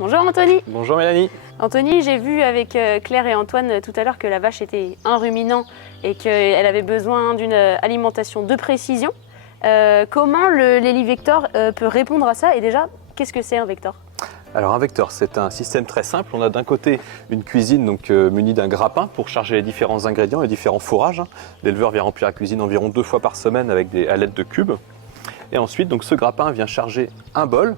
Bonjour Anthony. Bonjour Mélanie. Anthony, j'ai vu avec Claire et Antoine tout à l'heure que la vache était un ruminant et qu'elle avait besoin d'une alimentation de précision. Comment l'Helivector peut répondre à ça? Et déjà, qu'est-ce que c'est un vector? Alors un vecteur, c'est un système très simple. On a d'un côté une cuisine munie d'un grappin pour charger les différents ingrédients, les différents fourrages. L'éleveur vient remplir la cuisine environ 2 fois par semaine à l'aide de cubes. Et ensuite, ce grappin vient charger un bol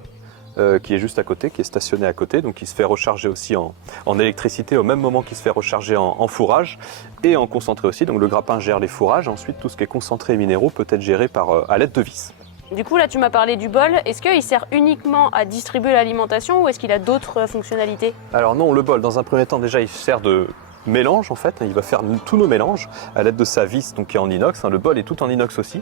qui est juste à côté, qui est stationné à côté, donc qui se fait recharger aussi en électricité au même moment qu'il se fait recharger en fourrage et en concentré aussi. Donc le grappin gère les fourrages. Ensuite, tout ce qui est concentré et minéraux peut être géré à l'aide de vis. Du coup, là, tu m'as parlé du bol. Est-ce qu'il sert uniquement à distribuer l'alimentation ou est-ce qu'il a d'autres fonctionnalités? Alors non, le bol, dans un premier temps, déjà, il sert de mélange en fait. Il va faire tous nos mélanges à l'aide de sa vis qui est en inox. Le bol est tout en inox aussi.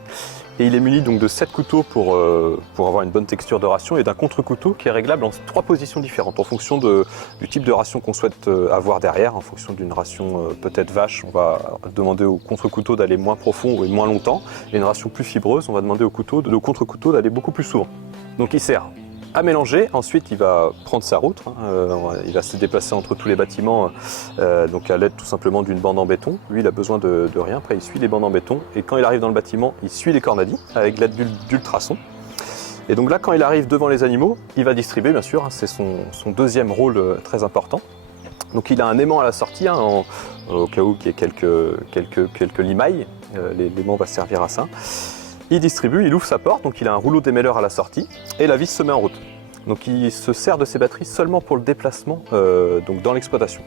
Et il est muni de 7 couteaux pour avoir une bonne texture de ration et d'un contre-couteau qui est réglable en 3 positions différentes en fonction du type de ration qu'on souhaite avoir derrière. En fonction d'une ration peut-être vache, on va demander au contre-couteau d'aller moins profond et moins longtemps. Et une ration plus fibreuse, on va demander au contre-couteau d'aller beaucoup plus souvent. Donc il sert à mélanger, ensuite il va prendre sa route, il va se déplacer entre tous les bâtiments donc à l'aide tout simplement d'une bande en béton. Lui il a besoin de rien, après il suit les bandes en béton et quand il arrive dans le bâtiment il suit les cornadis avec l'aide d'ultrasons. Et donc là quand il arrive devant les animaux, il va distribuer bien sûr, c'est son deuxième rôle très important. Donc il a un aimant à la sortie au cas où il y ait quelques limailles, l'aimant va servir à ça. Il distribue, il ouvre sa porte, donc il a un rouleau démêleur à la sortie et la vis se met en route. Donc il se sert de ses batteries seulement pour le déplacement donc dans l'exploitation.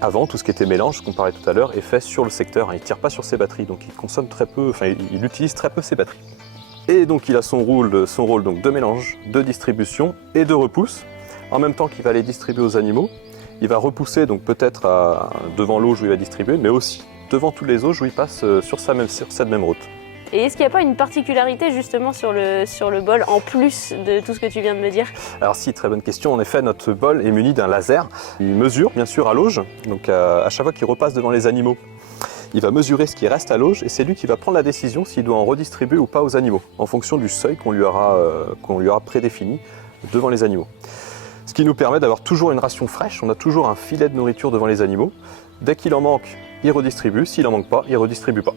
Avant, tout ce qui était mélange, qu'on parlait tout à l'heure, est fait sur le secteur. Il ne tire pas sur ses batteries, donc il consomme très peu, il utilise très peu ses batteries. Et donc il a son rôle donc, de mélange, de distribution et de repousse. En même temps qu'il va les distribuer aux animaux, il va repousser donc peut-être devant l'auge où il va distribuer, mais aussi devant tous les auges où il passe sur cette même route. Et est-ce qu'il n'y a pas une particularité justement sur le bol en plus de tout ce que tu viens de me dire? Alors si, très bonne question. En effet, notre bol est muni d'un laser. Il mesure bien sûr à l'auge, donc à chaque fois qu'il repasse devant les animaux, il va mesurer ce qui reste à l'auge et c'est lui qui va prendre la décision s'il doit en redistribuer ou pas aux animaux, en fonction du seuil qu'on lui aura prédéfini devant les animaux. Ce qui nous permet d'avoir toujours une ration fraîche, on a toujours un filet de nourriture devant les animaux. Dès qu'il en manque, il redistribue, s'il en manque pas, il redistribue pas.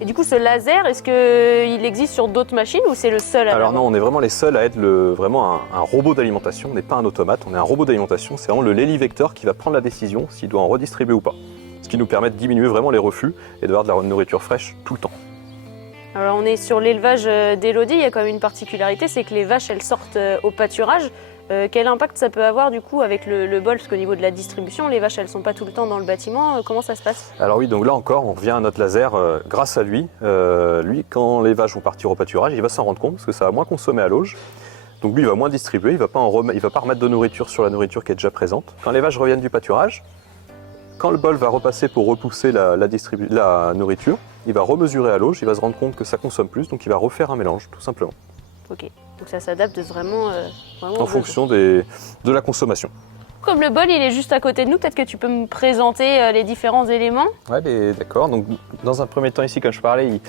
Et du coup, ce laser, est-ce qu'il existe sur d'autres machines ou c'est le seul à Alors non, on est vraiment les seuls à être vraiment un robot d'alimentation. On n'est pas un automate, on est un robot d'alimentation. C'est vraiment l'Helivector qui va prendre la décision s'il doit en redistribuer ou pas. Ce qui nous permet de diminuer vraiment les refus et d'avoir de la nourriture fraîche tout le temps. Alors on est sur l'élevage d'Élodie, il y a quand même une particularité, c'est que les vaches, elles sortent au pâturage. Quel impact ça peut avoir du coup avec le bol? Parce qu'au niveau de la distribution, les vaches elles sont pas tout le temps dans le bâtiment. Comment ça se passe? Alors oui, donc là encore, on revient à notre laser. Grâce à lui, quand les vaches vont partir au pâturage, il va s'en rendre compte parce que ça va moins consommer à l'auge. Donc lui, il va moins distribuer, il va pas remettre de nourriture sur la nourriture qui est déjà présente. Quand les vaches reviennent du pâturage, quand le bol va repasser pour repousser la nourriture, il va remesurer à l'auge, il va se rendre compte que ça consomme plus, donc il va refaire un mélange, tout simplement. Ok, donc ça s'adapte vraiment en fonction de la consommation. Comme le bol il est juste à côté de nous, peut-être que tu peux me présenter les différents éléments? Oui, d'accord. Donc, dans un premier temps ici, comme je parlais,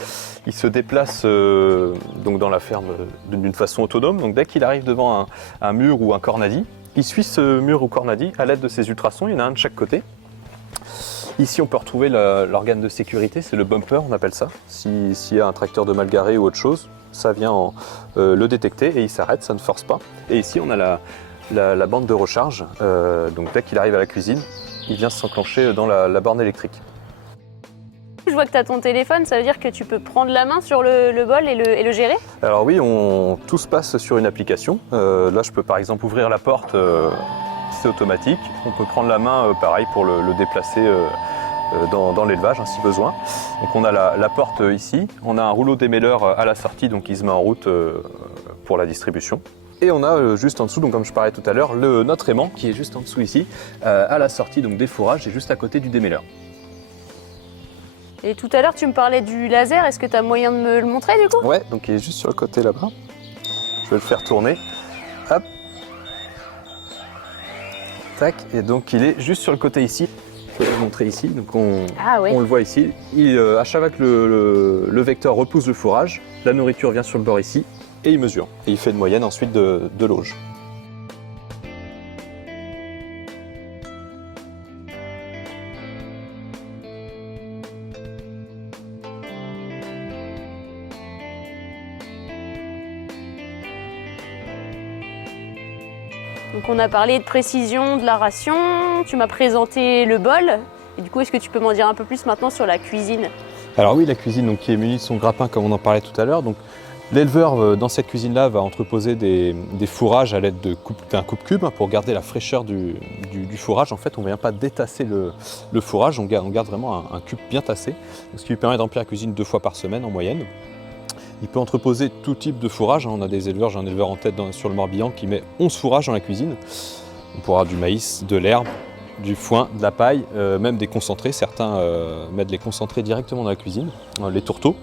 il se déplace donc dans la ferme d'une façon autonome. Donc dès qu'il arrive devant un mur ou un cornadi, il suit ce mur ou cornadi à l'aide de ses ultrasons, il y en a un de chaque côté. Ici, on peut retrouver l'organe de sécurité, c'est le bumper, on appelle ça. S'il y a un tracteur de mal garé ou autre chose, ça vient le détecter et il s'arrête, ça ne force pas. Et ici, on a la bande de recharge. Donc dès qu'il arrive à la cuisine, il vient s'enclencher dans la borne électrique. Je vois que tu as ton téléphone, ça veut dire que tu peux prendre la main sur le bol et le gérer? Alors oui, tout se passe sur une application. Là, je peux par exemple ouvrir la porte. C'est automatique. On peut prendre la main, pareil, pour le déplacer dans l'élevage, si besoin. Donc on a la porte ici, on a un rouleau démêleur à la sortie, donc il se met en route pour la distribution. Et on a juste en dessous, donc comme je parlais tout à l'heure, notre aimant qui est juste en dessous ici, à la sortie donc des fourrages et juste à côté du démêleur. Et tout à l'heure, tu me parlais du laser, est-ce que tu as moyen de me le montrer du coup? Ouais, donc il est juste sur le côté là-bas. Je vais le faire tourner. Hop. Tac, et donc il est juste sur le côté ici. Je vais vous montrer ici, donc on le voit ici. À chaque fois que le vecteur repousse le fourrage, la nourriture vient sur le bord ici et il mesure. Et il fait une moyenne ensuite de l'auge. Donc on a parlé de précision, de la ration, tu m'as présenté le bol. Et du coup, est-ce que tu peux m'en dire un peu plus maintenant sur la cuisine? Alors oui, la cuisine donc, qui est munie de son grappin comme on en parlait tout à l'heure. Donc l'éleveur dans cette cuisine-là va entreposer des fourrages à l'aide d'un coupe-cube pour garder la fraîcheur du fourrage. En fait, on ne vient pas détasser le fourrage, on garde vraiment un cube bien tassé, ce qui lui permet de remplir la cuisine 2 fois par semaine en moyenne. Il peut entreposer tout type de fourrage. On a des éleveurs, j'ai un éleveur en tête sur le Morbihan qui met 11 fourrages dans la cuisine. On pourra du maïs, de l'herbe, du foin, de la paille, même des concentrés. Certains mettent les concentrés directement dans la cuisine, les tourteaux.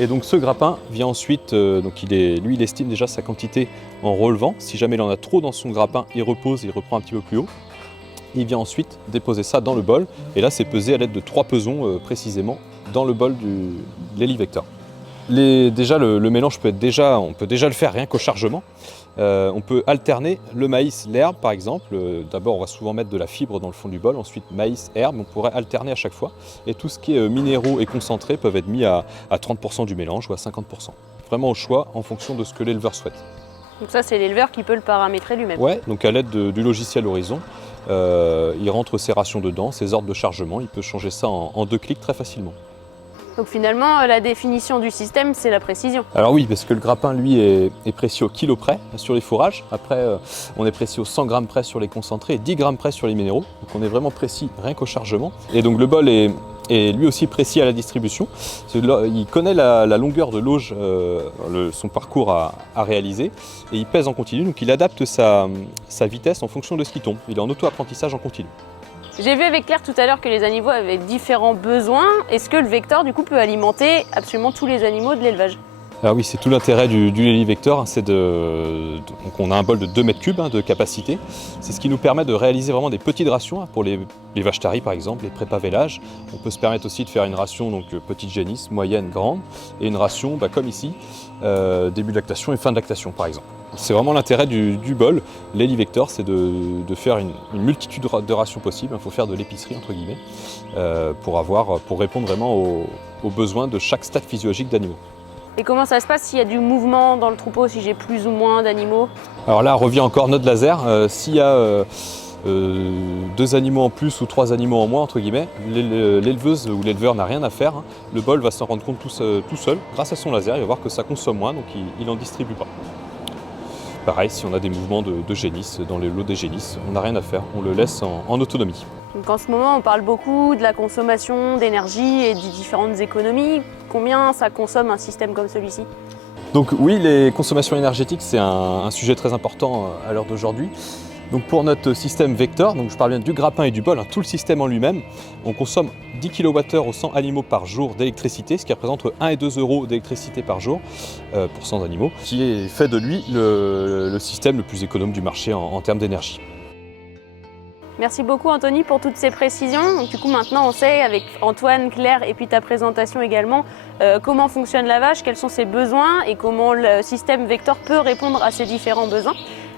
Et donc ce grappin vient ensuite, lui il estime déjà sa quantité en relevant. Si jamais il en a trop dans son grappin, il repose et il reprend un petit peu plus haut. Il vient ensuite déposer ça dans le bol. Et là c'est pesé à l'aide de 3 pesons précisément dans le bol de l'Helivector. Déjà le mélange on peut déjà le faire rien qu'au chargement. On peut alterner le maïs, l'herbe par exemple. D'abord on va souvent mettre de la fibre dans le fond du bol, ensuite maïs, herbe, on pourrait alterner à chaque fois. Et tout ce qui est minéraux et concentrés peuvent être mis à 30% du mélange ou à 50%. Vraiment au choix en fonction de ce que l'éleveur souhaite. Donc ça c'est l'éleveur qui peut le paramétrer lui-même. Ouais, donc à l'aide du logiciel Horizon, il rentre ses rations dedans, ses ordres de chargement, il peut changer ça en 2 clics très facilement. Donc finalement, la définition du système, c'est la précision. Alors oui, parce que le grappin, lui, est précis au kilo près sur les fourrages. Après, on est précis au 100 grammes près sur les concentrés et 10 grammes près sur les minéraux. Donc on est vraiment précis rien qu'au chargement. Et donc le bol est lui aussi précis à la distribution. Il connaît la longueur de l'auge, son parcours à réaliser, et il pèse en continu. Donc il adapte sa vitesse en fonction de ce qui tombe. Il est en auto-apprentissage en continu. J'ai vu avec Claire tout à l'heure que les animaux avaient différents besoins. Est-ce que le vecteur du coup peut alimenter absolument tous les animaux de l'élevage? Alors oui, c'est tout l'intérêt du Helivector, donc on a un bol de 2 mètres cubes de capacité. C'est ce qui nous permet de réaliser vraiment des petites rations pour les vaches taries par exemple, les prépavelages. On peut se permettre aussi de faire une ration donc petite génisse, moyenne, grande, et une ration comme ici, début de lactation et fin de lactation par exemple. C'est vraiment l'intérêt du bol, l'Helivector, c'est de faire une multitude de rations possibles. Il faut faire de l'épicerie entre guillemets pour répondre vraiment aux besoins de chaque stade physiologique d'animaux. Et comment ça se passe s'il y a du mouvement dans le troupeau, si j'ai plus ou moins d'animaux? Alors là, revient encore notre laser. S'il y a 2 animaux en plus ou 3 animaux en moins, entre guillemets, l'éleveuse ou l'éleveur n'a rien à faire. Le bol va s'en rendre compte tout seul, grâce à son laser. Il va voir que ça consomme moins, donc il n'en distribue pas. Pareil, si on a des mouvements de génisses dans les lots des génisses, on n'a rien à faire, on le laisse en autonomie. Donc en ce moment, on parle beaucoup de la consommation d'énergie et des différentes économies. Combien ça consomme un système comme celui-ci? Donc oui, les consommations énergétiques, c'est un sujet très important à l'heure d'aujourd'hui. Donc pour notre système Vector, donc je parle bien du grappin et du bol, tout le système en lui-même, on consomme 10 kWh aux 100 animaux par jour d'électricité, ce qui représente entre 1 et 2 euros d'électricité par jour pour 100 animaux, qui est fait de lui le système le plus économe du marché en termes d'énergie. Merci beaucoup Anthony pour toutes ces précisions. Donc, du coup maintenant on sait avec Antoine, Claire et puis ta présentation également comment fonctionne la vache, quels sont ses besoins et comment le système Vector peut répondre à ces différents besoins.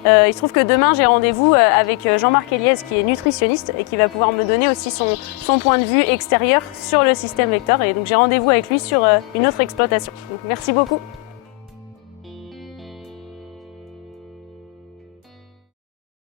Il se trouve que demain j'ai rendez-vous avec Jean-Marc Eliès qui est nutritionniste et qui va pouvoir me donner aussi son point de vue extérieur sur le système Vector, et donc j'ai rendez-vous avec lui sur une autre exploitation. Donc, merci beaucoup.